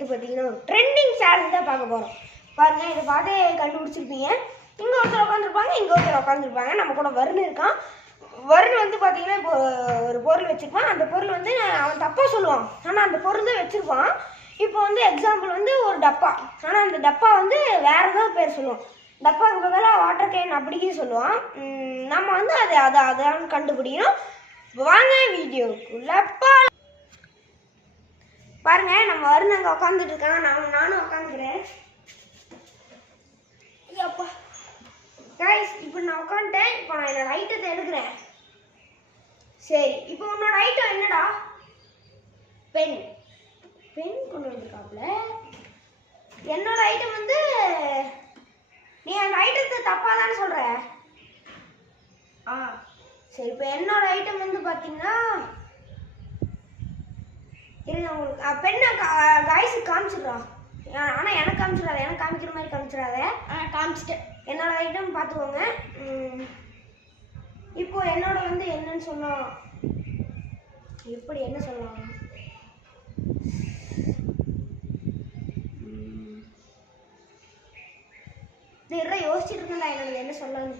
வந்து பார்த்தீங்கன்னா ஒரு ட்ரெண்டிங் சேலஞ்ச் தான் பார்க்க போகிறோம். பாருங்கள், இதை பார்த்து கண்டுபிடிச்சிருப்பீங்க. இங்கே ஒருத்தர் உட்காந்துருப்பாங்க, இங்கே ஒருத்தர் உட்காந்துருப்பாங்க. நம்ம கூட வருண் இருக்கான். வருண் வந்து பார்த்தீங்கன்னா இப்போ ஒரு பொருள் வச்சுருப்பான். அந்த பொருள் வந்து அவன் தப்பாக சொல்லுவான், ஆனால் அந்த பொருள் தான் வச்சுருப்பான். இப்போ வந்து எக்ஸாம்பிள் வந்து ஒரு டப்பா, ஆனால் அந்த டப்பா வந்து வேறு ஏதாவது பேர் சொல்லுவான். டப்பாவுக்கு பதிலாக வாட்டர் கேன் அப்படியே சொல்லுவான். நம்ம வந்து அதான் கண்டுபிடிக்கணும். வாங்க வீடியோக்குள்ள பாருங்க. நம்ம வருண் அங்கே உட்காந்துட்டு இருக்காங்க, நானும் உட்காந்துக்கிறேன். அப்பா கைஸ், இப்போ நான் உட்காந்துட்டேன். இப்போ நான் என்னோட ஐட்டத்தை எடுக்கிறேன். சரி, இப்போ உன்னோட ஐட்டம் என்னடா? பென் கொண்டு வந்துருக்காப்ல. என்னோட ஐட்டம் வந்து நீ அந்த ஐட்டத்தை தப்பா தானே சொல்ற? சரி, இப்போ என்னோட ஐட்டம் வந்து பார்த்தீங்கன்னா இருங்க, உங்களுக்கு பெண்ணை காய்ஸுக்கு காமிச்சிடுறான். ஆனால் எனக்கு காமிச்சிடாத, எனக்கு காமிக்கிற மாதிரி காமிச்சிடாத. காமிச்சிட்டேன். என்னோட ஐட்டம் பார்த்துக்கோங்க. இப்போ என்னோட வந்து என்னன்னு சொன்னோம், எப்படி என்ன சொல்லலாம்? இதெல்லாம் யோசிச்சுட்டு இருந்தா என்னோட என்ன சொல்லணும்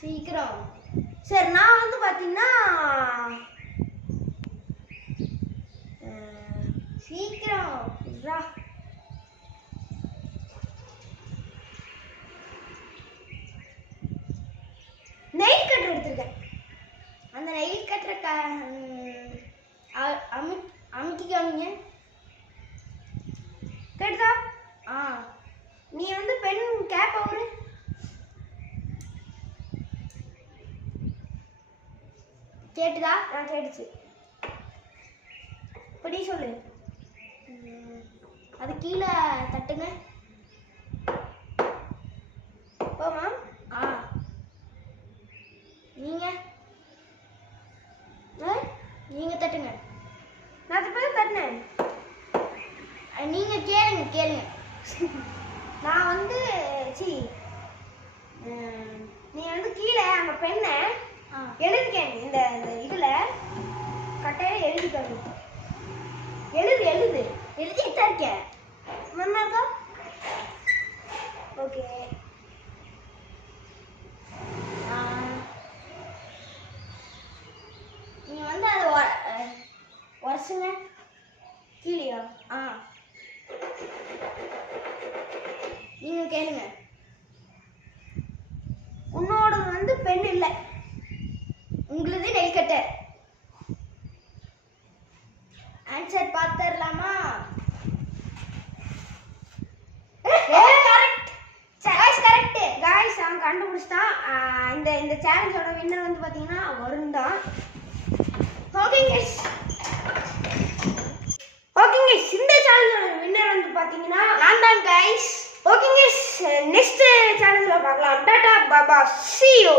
சீக்கிரம். சரி, நான் வந்து பார்த்தீங்கன்னா சீக்கிரம் நெயில் கட்டர் எடுத்திருக்கேன். அந்த நெயில் கட்டரை அமுக்கி காமிங்க. கேட்டுதா? நீ வந்து பென் கேப் அவரு கேட்டுதா? கேட்டுச்சு. இப்படி சொல்லு. அது கீழே தட்டுங்க. போமா? நீங்க தட்டுங்க. நான் தட்டினேன். நீங்க கேளுங்க. நான் வந்து நீ வந்து கீழே அந்த பெண்ணை எழுதிக்கேன். இந்த இதுல கட்டையில எழுதிக்கணும். எழுதிட்டு இருக்கேன். மண்ணாக்கா ஓகே. நீங்க வந்து அதை உரசுங்க. கீழேயா? நீங்க கேளுங்க. உன்னோடது வந்து பெண் இல்லை, உங்களுது நெல் கட்டர். ஆன்சர் பார்த்துடலாமா? கரெக்ட் गाइस, அவன் கண்டுபிடிச்சிட்டான். இந்த சேலஞ்சோட வின்னர் வந்து பாத்தீங்கன்னா வருண் தான். ஓகே गाइस, இந்த சேலஞ்சோட வின்னர் வந்து பாத்தீங்கன்னா நான் தான் गाइस. ஓகே गाइस, நெக்ஸ்ட் சேலஞ்சில் பார்க்கலாம். Tata Baba, see you.